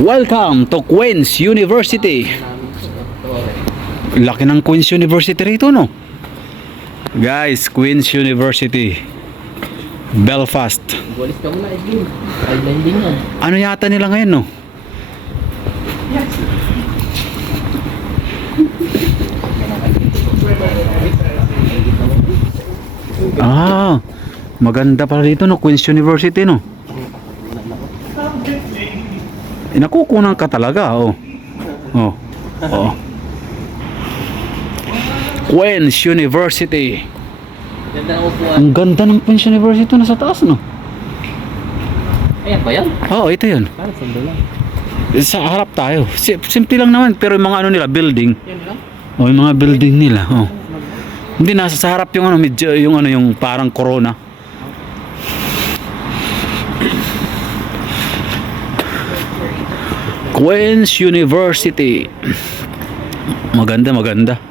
Welcome to Queen's University. Laki ng Queen's University rito, no? Guys, Queen's University Belfast. Gulis ka muna, Edwin. Sideline din yan. Ano yata nila ngayon, no? Ah, maganda pala dito, no? Queen's University, no? Nakukunan ka talaga, oh. Oh. Oh. Queen's University. Ganda ng upuan. Ang ganda ng Queen's University nasa taas, no? Ayan ba yan? Oo, ito yun. Parang sando lang. Sa harap tayo. Simple lang naman, pero yung mga ano nila, building. Yan lang? Oh, yung mga building nila, oh. Hindi, nasa sa harap yung ano, medyo, yung parang corona. Queen's University. Maganda, maganda.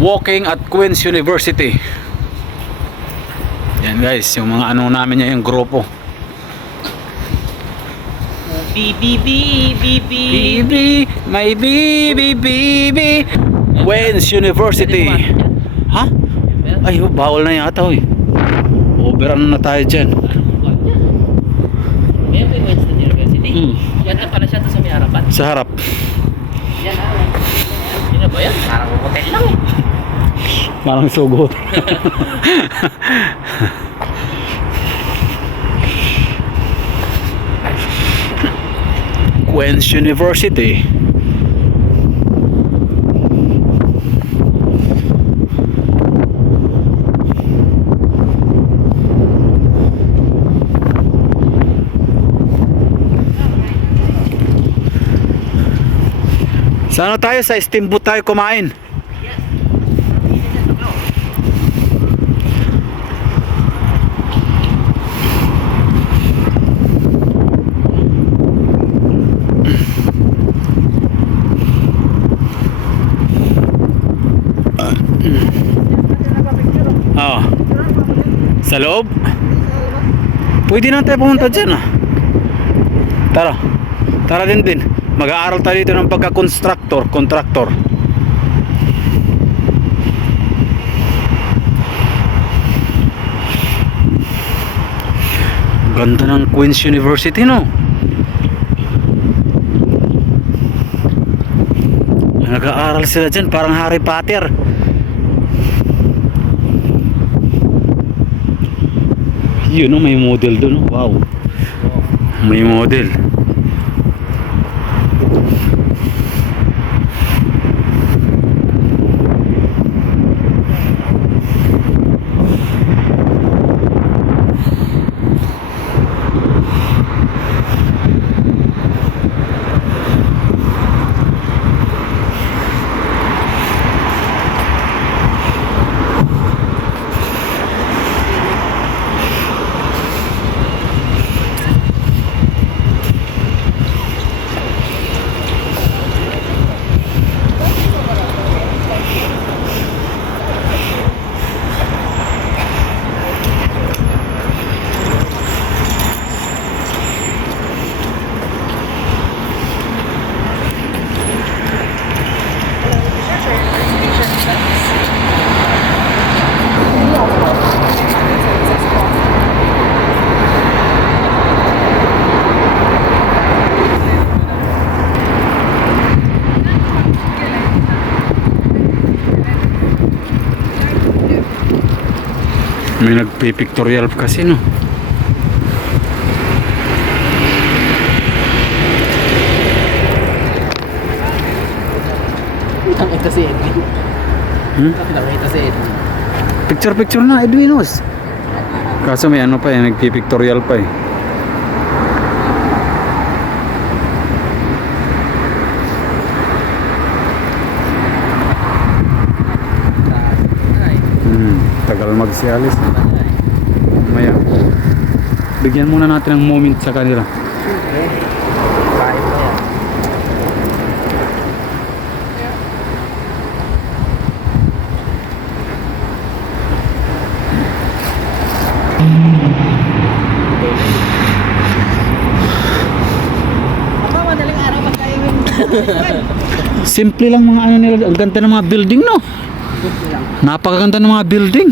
Walking at Queen's University. Yan guys, yung mga ano namin niya, yung grupo. Bibi, My baby. Queen's University. Ha? Ay, bawal na yata, oy. Overrun na tayo dyan. Ayan po yung Winston University. Yan na pala siya sa may harapan. Sa harap. Yan na. Yan na ba yan? Parang hotel lang eh. Parang sugot. Queen's University. Sana tayo sa steamboat tayo kumain. Oh. Sa loob? Pwede na tayo pumunta dyan, ah. Tara. Tara din. Mag-aaral tayo dito ng contractor. Ganda ng Queen's University, no? Nag-aaral sila dyan, parang Harry Potter. Yun, no? May model doon, no? Wow. May model. May nagpipictorial kasi, no? Nakita si Edwin. Nakita si Edwin. Picture na, Edwinos. Kaso may ano pa eh, nagpipictorial pa eh. Tagal magsialis. Maya. Bigyan muna natin ng moment sa kanila. Kahit na yan. Simple lang mga ano nila. Ang ganda ng mga building, no? Napakaganda ng mga building.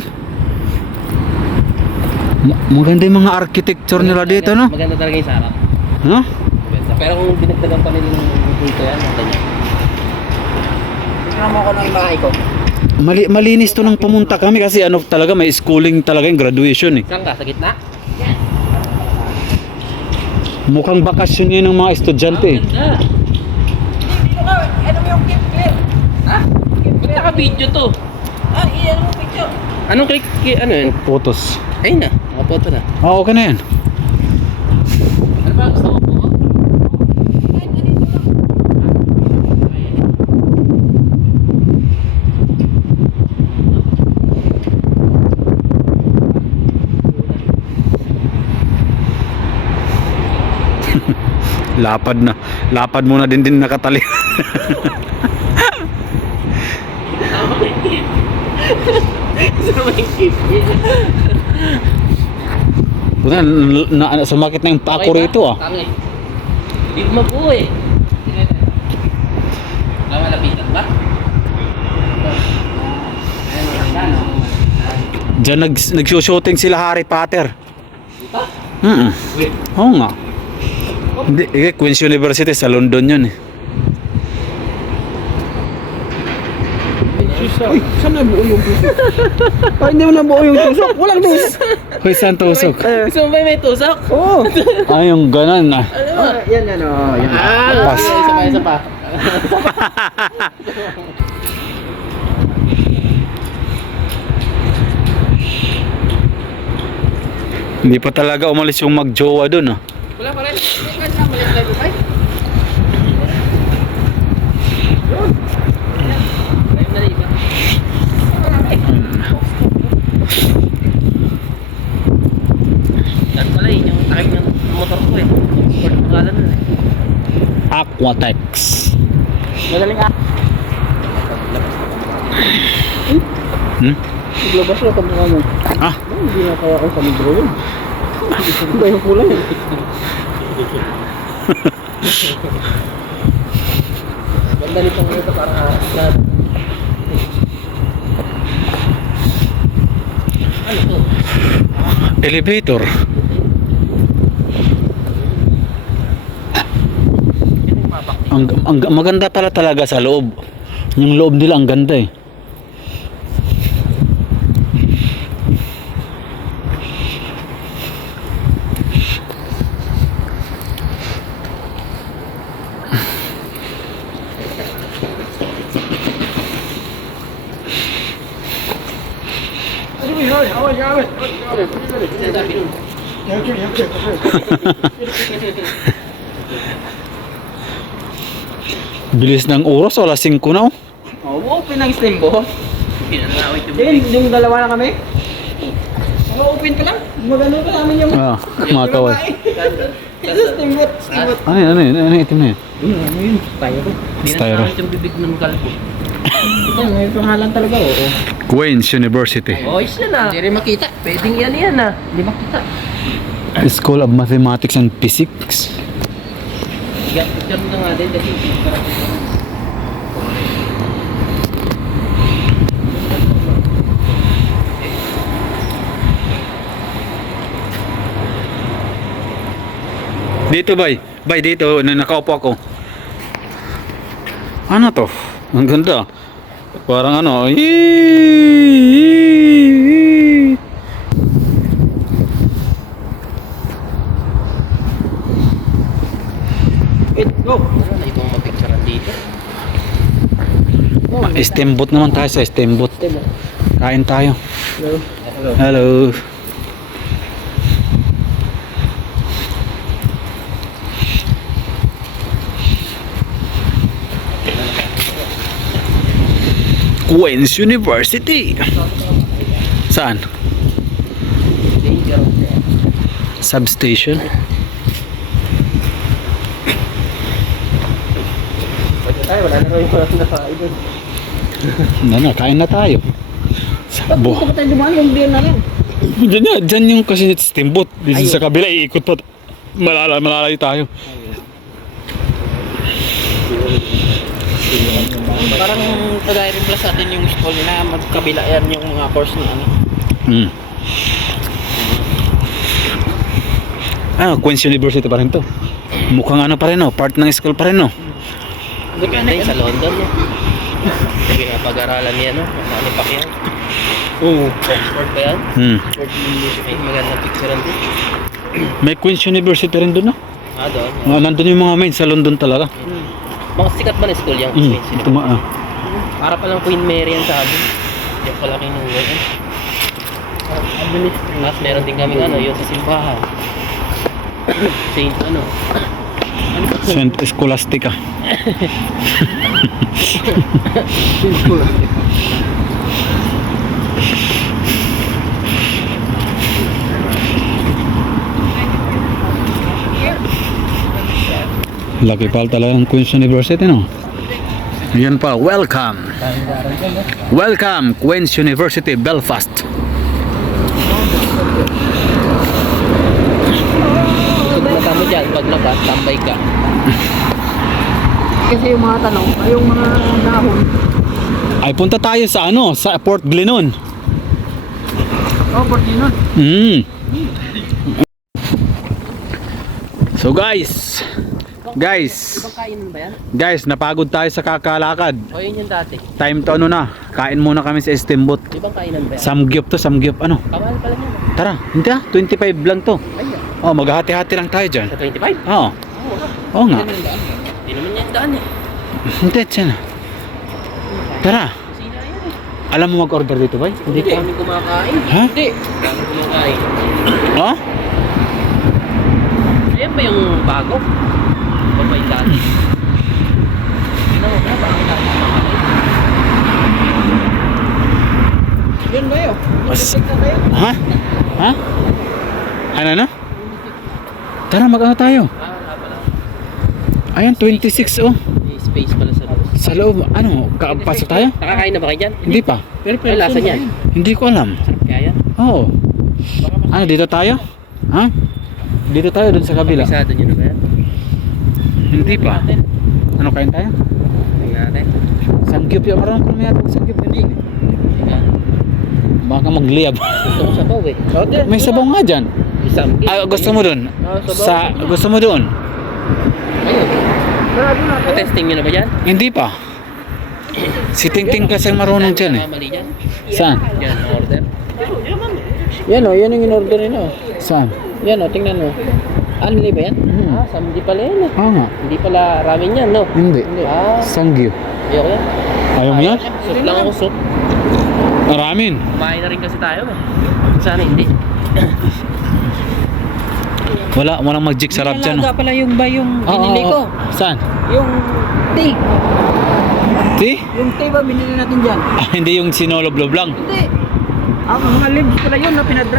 Maganda yung mga architecture nila dito, no? Maganda talaga yung sarap. No? Maganda. Pero kung dinagdagan pa nila ng dito yan, maganda niya. Tingnan mo ko ng bahay ko. Malinis to nang pumunta kami kasi ano talaga may schooling talaga yung graduation eh. Saan ka? Sa gitna? Mukhang bakasyon yun ng mga estudyante eh. Ganda. Dito ka, ano mo yung keep clear? Ha? Ba't naka-video to? Iyan mo picture. Anong click? Ano yun? Photos. Ayun na. Nakapoto na. Ah, okay na yan. Ano ba gusto mo po? Lapad na. Lapad muna din nakatali. Gusto mo yung keep? Buta, sumakit na yung pako rito ah. Tangi. Hindi ko mabuo eh. Malapitan ba? Diyan nagsushooting sila Harry Potter. Dito? Oo nga. Hindi, Queen's University sa London yun eh. Uy, saan nabuo yung tusok? Ay, hindi mo nabuo yung tusok. Walang tusok. Hoy, saan tusok? Gusto mo ba may tusok? Oo. Ay, yung ganon ah. Ano ba? Yan, yan, oh. Yan. Pas. Isa pa. Hindi pa talaga umalis yung magjowa dun ah. Wala pa rin. Kahit na maliit na ito tayo. Ayun na rin ba? Yan pala yun yung takip ng motor ko eh. Sport ang pangalan nun eh. Aquatex. Madaling Hmm? Naglabas na kamukha mo. Ah, Hindi na kaya ako sa libro yun. Iba yung kulay. Ganda nitong ito parang lahat. Ano to? elevator. Ito yung mapak dito. Ang maganda pala talaga sa loob. Yung loob nila ang ganda eh. Sinasabi nun. Bilis ng oras, wala 5 na oh. Oo, pinang steamboat. Pinanawit yung Then, yung dalawa na kami. Open pa lang. Magano pa namin yung... Ah, mga kaway. Ito, steamboat. Steamboat. Ano yun, ano yun, ano yun, itim na yun. Ano yun? Tayo. Styro. Pinanawit yung bibig ng kalbo. Ito, may pangalan talaga, oo. Queen's University. Oh, isa na. Hindi rin makita. Pwedeng yan ah. Hindi makita. School of Mathematics and Physics. Picture na nga din kasi parang Dito bay, bay dito, nakaupo ako. Ano to? Ang ganda. Parang ano, Go. ano na ibang mapicturean dito. steamboat naman tayo sa steamboat. Kain tayo. Hello. Hello. Queen's University. Saan? Danger. Substation. Pwede tayo, wala na rin yung nakain doon. Ano, kain na tayo. Sabo. Dito pa tayo dumaan yung beer na lang. Diyan yung kasi steamboat. Dito sa kabila, iikot pa. Malalayo tayo. Parang kagaya rin pala sa atin yung school na magkabila yan yung mga course na ano. Queen's University pa rin to. Mukhang ano pa rin, no? Part ng school pa rin, no? Maganda yung sa London, no? Sige nga, pag-aralan niya, no? Ano pa yan? Oxford pa yan? Oxford University, magandang picture din. May Queen's University rin doon, no? Doon. Nandun yung mga main sa London talaga. Mga sikat ba na school yung Ito Para palang Queen Mary yan sa amin. Yung palaki nung gano'n. Tapos meron din kami ano, yun sa simbahan. Saint ano. Saint Scholastica. Laki pala talaga ng Queen's University, no? Ayan pa, welcome! Welcome, Queen's University, Belfast! Pag mata mo dyan, pag labas, tambay ka. Kasi yung mga tanong, ay yung mga dahon. Ay, punta tayo sa ano, sa Port Glennon. Oh, Port Glennon. So guys, Ibang kain ba yan? guys, napagod tayo sa kakalakad. O yun yung dati. Time to ano na, kain muna kami sa Steamboat. Ibang kainan ba yan? Samgyup to, samgyup ano. Kamahal pala niya. Tara, hindi 25 lang to. Ay, Oh, maghahati-hati lang tayo dyan. sa 25? Oo. Oo nga. Hindi naman yan daan eh. Hindi, dyan. Tara. Sina yan eh. Alam mo mag-order dito, bay? Hindi kami kumakain. Ha? Hindi. Kami kumakain. Oh? Ayan ba yung bago? Babay dati. Tignan mo ba? Bakit dati kumakain? Yun ba yun? Mas- Ha? Ha? Ano? Tara, mag-ano tayo? Wala pala. Ayan, 26 oh. May space pala sa loob. Sa loob, ano, pasok tayo? Nakakain na ba kayo dyan? Hindi pa. Ano lasa niyan? Hindi ko alam. Sarap kaya yan? Oo. Ano, dito tayo? Ha? Dito tayo dun sa kabila. Pisado nyo na ba yan? Hindi pa. Ano kain tayo? Tingnan natin. Samgyup yun. Marunong ko naman yata samgyup. Hindi. Tingnan. Baka magliyab. Gusto ko sabaw eh. May sabaw nga dyan. Isang Ah, gusto mo dun? sabaw. Gusto mo dun? Ayun. Sarado na tayo. Testing nyo na ba yan? Hindi pa. Si Ting kasi marunong dyan eh. Mali dyan. Saan? Yan, order. Yan o, yan yung in-order nila. Saan? Yan o, tingnan mo. Anli ba yan? Ah, samdi pala yan eh. Oo nga. Hindi pala ramen yan, no? Hindi. Ah, Sangyup. ayoko yan. Ayaw mo yan? Soup lang ako, soup. Maraming. Kumain na rin kasi tayo eh. Sana hindi. Walang mag-jig sarap dyan. Nilaga pala yung ba yung binili ko? Saan? Yung tea. Tea? Yung tea ba binili natin dyan? Ah, hindi yung sinolob-lob lang. Hindi. Ang mga leaves pala yun na pinadra.